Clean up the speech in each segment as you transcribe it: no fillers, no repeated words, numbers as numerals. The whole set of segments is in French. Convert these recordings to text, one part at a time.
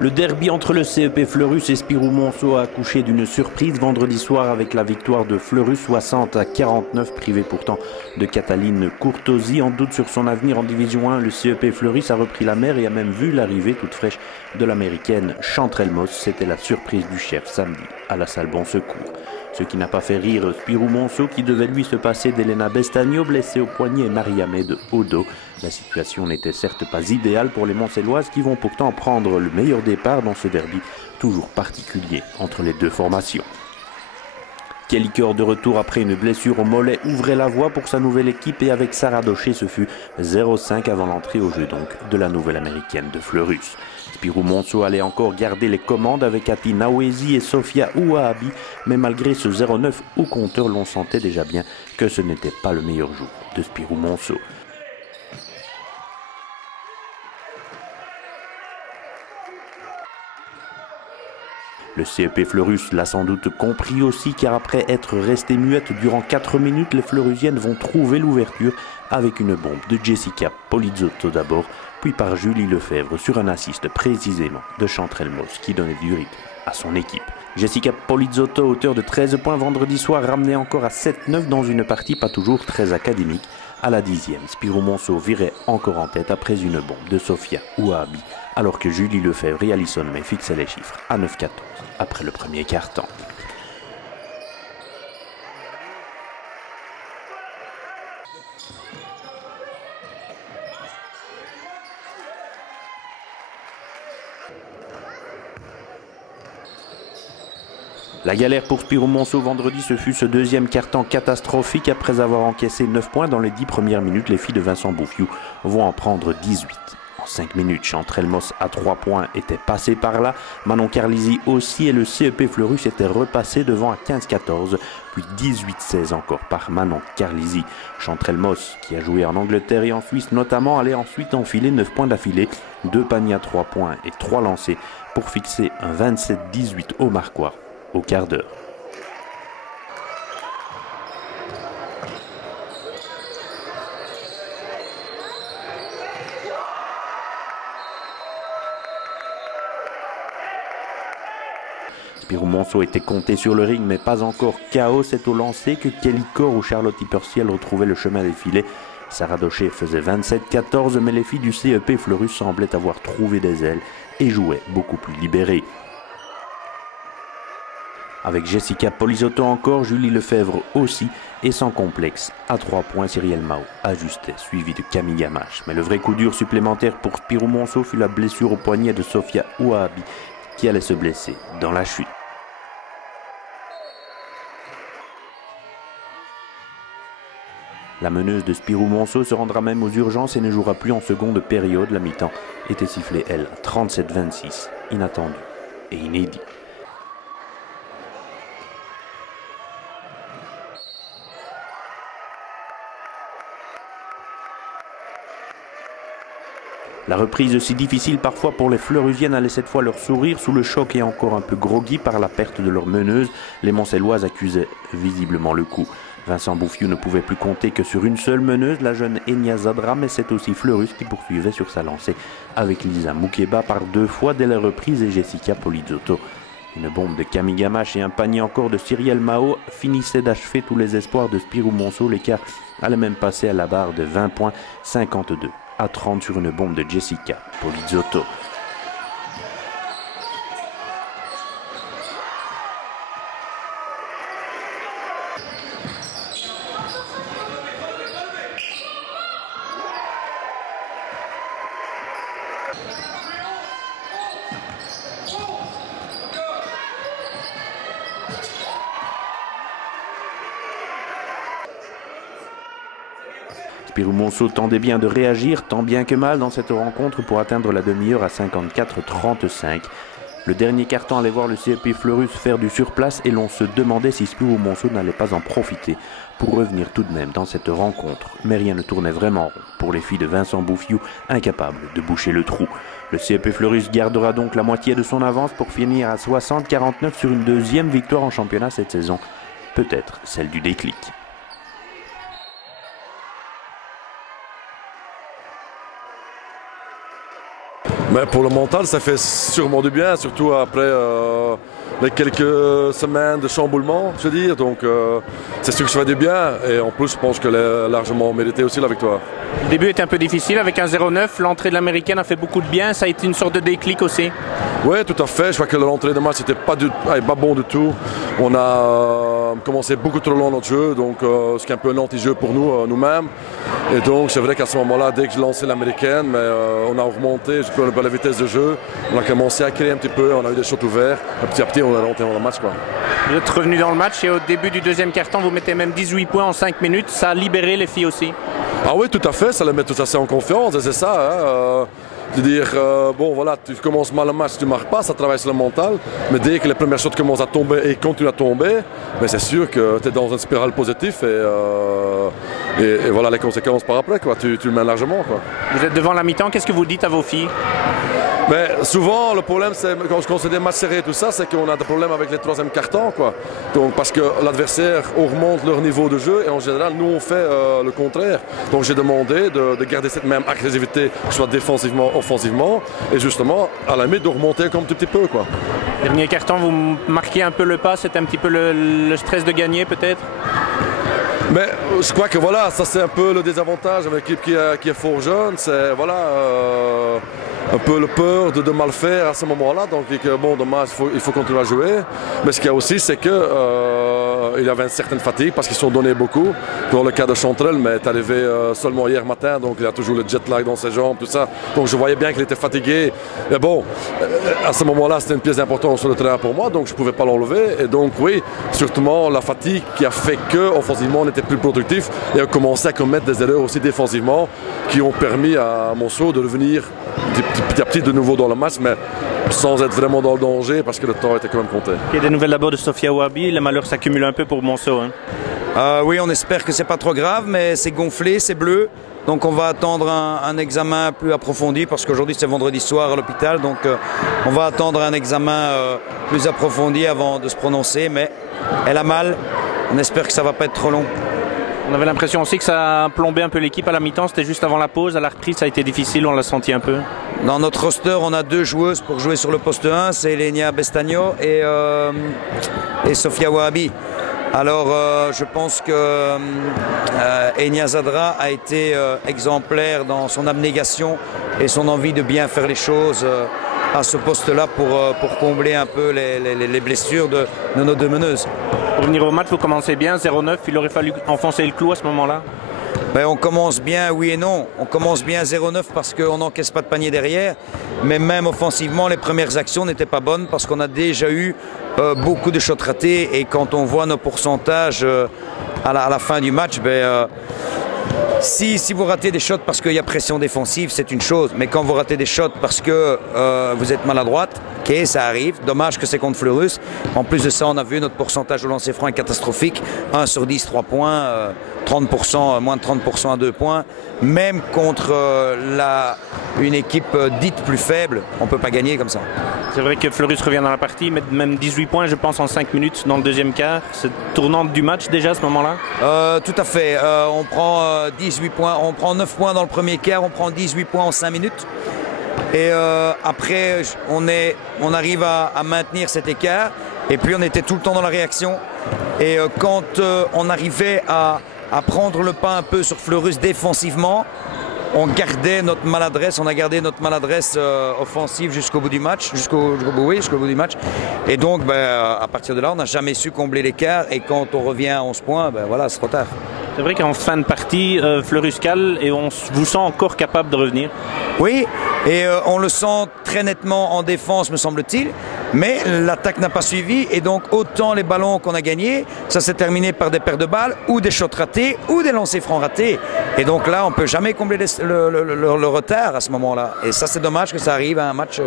Le derby entre le CEP Fleurus et Spirou Monceau a accouché d'une surprise vendredi soir avec la victoire de Fleurus 60-49, privé pourtant de Cataline Courtosi. En doute sur son avenir en Division 1, le CEP Fleurus a repris la mer et a même vu l'arrivée toute fraîche de l'américaine Chantrelle Moss. C'était la surprise du chef samedi à la salle Bon Secours. Ce qui n'a pas fait rire Spirou Monceau qui devait lui se passer d'Elena Bestagno, blessée au poignet, et Marie-Amé de haut dos. La situation n'était certes pas idéale pour les Montcelloises qui vont pourtant prendre le meilleur départ dans ce derby toujours particulier entre les deux formations. Kelly Cor de retour après une blessure au mollet ouvrait la voie pour sa nouvelle équipe et avec Sarah Docher ce fut 0-5 avant l'entrée au jeu donc de la nouvelle américaine de Fleurus. Spirou Monceau allait encore garder les commandes avec Ati Nawezi et Sofia Ouahabi, mais malgré ce 0-9 au compteur, l'on sentait déjà bien que ce n'était pas le meilleur jour de Spirou Monceau. Le CEP Fleurus l'a sans doute compris aussi car après être restée muette durant 4 minutes, les Fleurusiennes vont trouver l'ouverture avec une bombe de Jessica Polizzotto d'abord, puis par Julie Lefebvre sur un assist précisément de Chantrelle Moss qui donnait du rythme à son équipe. Jessica Polizzotto, auteur de 13 points vendredi soir, ramenait encore à 7-9 dans une partie pas toujours très académique. À la 10e, Spirou Monceau virait encore en tête après une bombe de Sofia Ouahabi, alors que Julie Lefebvre et Alison May fixaient les chiffres à 9-14 après le premier quart-temps. La galère pour Spirou Monceau vendredi, ce fut ce deuxième quart-temps catastrophique. Après avoir encaissé 9 points dans les 10 premières minutes, les filles de Vincent Bouffiou vont en prendre 18. En 5 minutes, Chantrelle Moss à 3 points était passé par là. Manon Carlisi aussi et le CEP Fleurus était repassé devant à 15-14, puis 18-16 encore par Manon Carlisi. Chantrelle Moss, qui a joué en Angleterre et en Suisse notamment, allait ensuite enfiler 9 points d'affilée, 2 paniers à 3 points et 3 lancés pour fixer un 27-18 au marquoir au quart d'heure. Spirou Monceau était compté sur le ring mais pas encore KO. C'est au lancer que Kelly Cor ou Charlotte Hyperciel retrouvaient le chemin des filets. Sarah Docher faisait 27-14 mais les filles du CEP Fleurus semblaient avoir trouvé des ailes et jouaient beaucoup plus libérées. Avec Jessica Polizzotto encore, Julie Lefebvre aussi, et sans complexe, à 3 points, Cyrielle Mao ajustait, suivi de Camille Gamache. Mais le vrai coup dur supplémentaire pour Spirou Monceau fut la blessure au poignet de Sofia Ouahabi, qui allait se blesser dans la chute. La meneuse de Spirou Monceau se rendra même aux urgences et ne jouera plus en seconde période. La mi-temps était sifflée, elle, 37-26, inattendu et inédit. La reprise si difficile parfois pour les Fleurusiennes allait cette fois leur sourire sous le choc et encore un peu groggy par la perte de leur meneuse. Les Montcelloises accusaient visiblement le coup. Vincent Bouffiou ne pouvait plus compter que sur une seule meneuse, la jeune Enya Zadra, mais c'est aussi Fleurus qui poursuivait sur sa lancée avec Lisa Moukeba par 2 fois dès la reprise et Jessica Polizzotto. Une bombe de Camille Gamache et un panier encore de Cyrielle Mao finissaient d'achever tous les espoirs de Spirou Monceau. L'écart allait même passer à la barre de 20 points, 52 à 30 sur une bombe de Jessica Polizzotto. Spirou Monceau tendait bien de réagir, tant bien que mal, dans cette rencontre pour atteindre la demi-heure à 54-35. Le dernier quart-temps allait voir le CEP Fleurus faire du surplace et l'on se demandait si Spirou Monceau n'allait pas en profiter pour revenir tout de même dans cette rencontre. Mais rien ne tournait vraiment rond pour les filles de Vincent Bouffiou, incapables de boucher le trou. Le CEP Fleurus gardera donc la moitié de son avance pour finir à 60-49 sur une deuxième victoire en championnat cette saison. Peut-être celle du déclic. Mais pour le mental, ça fait sûrement du bien, surtout après les quelques semaines de chamboulement, je veux dire. Donc c'est sûr que ça fait du bien. Et en plus, je pense que largement mérité aussi la victoire. Le début était un peu difficile avec un 0-9. L'entrée de l'Américaine a fait beaucoup de bien. Ça a été une sorte de déclic aussi. Oui, tout à fait. Je crois que l'entrée de match n'était pas bon du tout. On a commencé beaucoup trop long notre jeu, donc ce qui est un peu un anti-jeu pour nous, nous-mêmes. Et donc c'est vrai qu'à ce moment-là, dès que je lançais l'Américaine, on a remonté un peu la vitesse de jeu. On a commencé à créer un petit peu, on a eu des shots ouverts. Petit à petit, on est rentré dans le match, quoi. Vous êtes revenu dans le match et au début du deuxième quart-temps, vous mettez même 18 points en 5 minutes. Ça a libéré les filles aussi. Ah oui, tout à fait, ça les met tout assez en confiance, et c'est ça. Hein, de dire, bon voilà, tu commences mal le match, tu ne marques pas, ça travaille sur le mental, mais dès que les premières shots commencent à tomber et continuent à tomber, c'est sûr que tu es dans une spirale positive et voilà les conséquences par après, quoi. Tu le mènes largement, quoi. Vous êtes devant la mi-temps, qu'est-ce que vous dites à vos filles? Mais souvent, le problème, c'est quand c'est des matchs serrés et tout ça, c'est qu'on a des problèmes avec les troisième cartons, quoi. Donc, parce que l'adversaire augmente leur niveau de jeu et en général, nous, on fait le contraire. Donc, j'ai demandé de garder cette même agressivité, que ce soit défensivement, offensivement, et justement, à la limite, de remonter comme un tout petit peu, quoi. Dernier carton, vous marquez un peu le pas, c'était un petit peu le stress de gagner, peut-être? Mais je crois que voilà, ça c'est un peu le désavantage avec l'équipe qui est fort jeune, c'est voilà, un peu le peur de mal faire à ce moment-là, donc bon, dommage, il faut continuer à jouer. Mais ce qu'il y a aussi, c'est qu'il y avait une certaine fatigue parce qu'ils se sont donnés beaucoup. Dans le cas de Chantrel, mais est arrivé seulement hier matin, donc il a toujours le jet lag dans ses jambes, tout ça. Donc je voyais bien qu'il était fatigué. Mais bon, à ce moment-là, c'était une pièce importante sur le terrain pour moi, donc je ne pouvais pas l'enlever. Et donc oui, surtout la fatigue qui a fait qu'offensivement, on était plus productif et a commencé à commettre des erreurs aussi défensivement qui ont permis à Monceau de revenir petit à petit de nouveau dans le match, mais sans être vraiment dans le danger parce que le temps était quand même compté. Il y a des nouvelles d'abord de Sofia Ouabi, le malheur s'accumule un peu pour Monceau. Hein. Oui, on espère que c'est pas trop grave, mais c'est gonflé, c'est bleu. Donc on va attendre un examen plus approfondi parce qu'aujourd'hui c'est vendredi soir à l'hôpital. Donc on va attendre un examen plus approfondi avant de se prononcer. Mais elle a mal, on espère que ça va pas être trop long. On avait l'impression aussi que ça a plombé un peu l'équipe à la mi-temps, c'était juste avant la pause, à la reprise ça a été difficile, on l'a senti un peu. Dans notre roster, on a 2 joueuses pour jouer sur le poste 1, c'est Elenia Bestagno et Sofia Ouabi. Alors je pense que Enya Zadra a été exemplaire dans son abnégation et son envie de bien faire les choses à ce poste-là pour combler un peu les blessures de nos 2 meneuses. Pour venir au match, vous commencez bien, 0-9, il aurait fallu enfoncer le clou à ce moment-là? On commence bien, oui et non. On commence bien 0-9 parce qu'on n'encaisse pas de panier derrière. Mais même offensivement, les premières actions n'étaient pas bonnes parce qu'on a déjà eu beaucoup de shots ratés. Et quand on voit nos pourcentages à la fin du match, si vous ratez des shots parce qu'il y a pression défensive, c'est une chose. Mais quand vous ratez des shots parce que vous êtes maladroite, ok, ça arrive. Dommage que c'est contre Fleurus. En plus de ça, on a vu notre pourcentage au lancer franc est catastrophique. 1 sur 10, 3 points. 30%, moins de 30% à 2 points. Même contre une équipe dite plus faible, on ne peut pas gagner comme ça. C'est vrai que Fleurus revient dans la partie, met même 18 points, je pense, en 5 minutes dans le deuxième quart. C'est tournant du match déjà à ce moment-là? Tout à fait. On prend 18 points, on prend 9 points dans le premier quart, on prend 18 points en 5 minutes. Et après, on arrive à maintenir cet écart. Et puis on était tout le temps dans la réaction. Et quand on arrivait à prendre le pas un peu sur Fleurus défensivement, on gardait notre maladresse, on a gardé notre maladresse offensive jusqu'au bout du match, jusqu'au bout du match. Et donc, à partir de là, on n'a jamais su combler l'écart. Et quand on revient à 11 points, voilà, c'est trop tard. C'est vrai qu'en fin de partie, Fleurus cale et on vous sent encore capable de revenir. Oui, et on le sent très nettement en défense, me semble-t-il. Mais l'attaque n'a pas suivi et donc autant les ballons qu'on a gagnés, ça s'est terminé par des pertes de balles ou des shots ratés ou des lancers francs ratés. Et donc là, on ne peut jamais combler le retard à ce moment-là. Et ça, c'est dommage que ça arrive à un match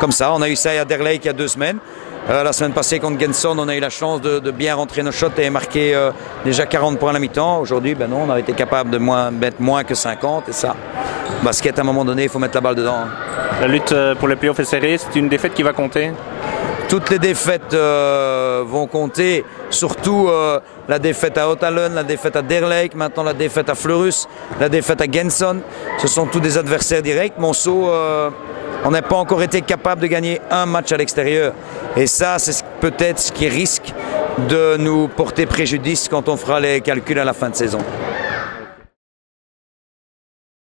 comme ça. On a eu ça à Derlake il y a 2 semaines. La semaine passée contre Genson, on a eu la chance de bien rentrer nos shots et marquer déjà 40 points à la mi-temps. Aujourd'hui, non, on a été capable de mettre moins que 50 et ça, basket à un moment donné, il faut mettre la balle dedans. La lutte pour les playoffs est serrée, c'est une défaite qui va compter? Toutes les défaites vont compter, surtout la défaite à Otalon, la défaite à Derlake, maintenant la défaite à Fleurus, la défaite à Genson. Ce sont tous des adversaires directs. Monceau on n'a pas encore été capable de gagner un match à l'extérieur. Et ça, c'est peut-être ce qui risque de nous porter préjudice quand on fera les calculs à la fin de saison.